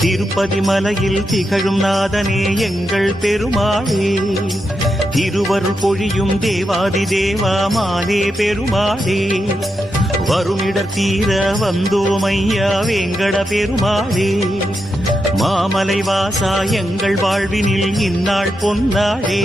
திருப்பதி மலையில் திகழும் நாதனே எங்கள் பெருமாளே, திருவருள் பொழியும் தேவாதி தேவா மாலே பெருமாளே, வருமிடர் தீர வந்தோமையா வேங்கட பெருமாளே, மாமலை வாசா எங்கள் வாழ்வினில் இந்நாள் பொன்னாளே.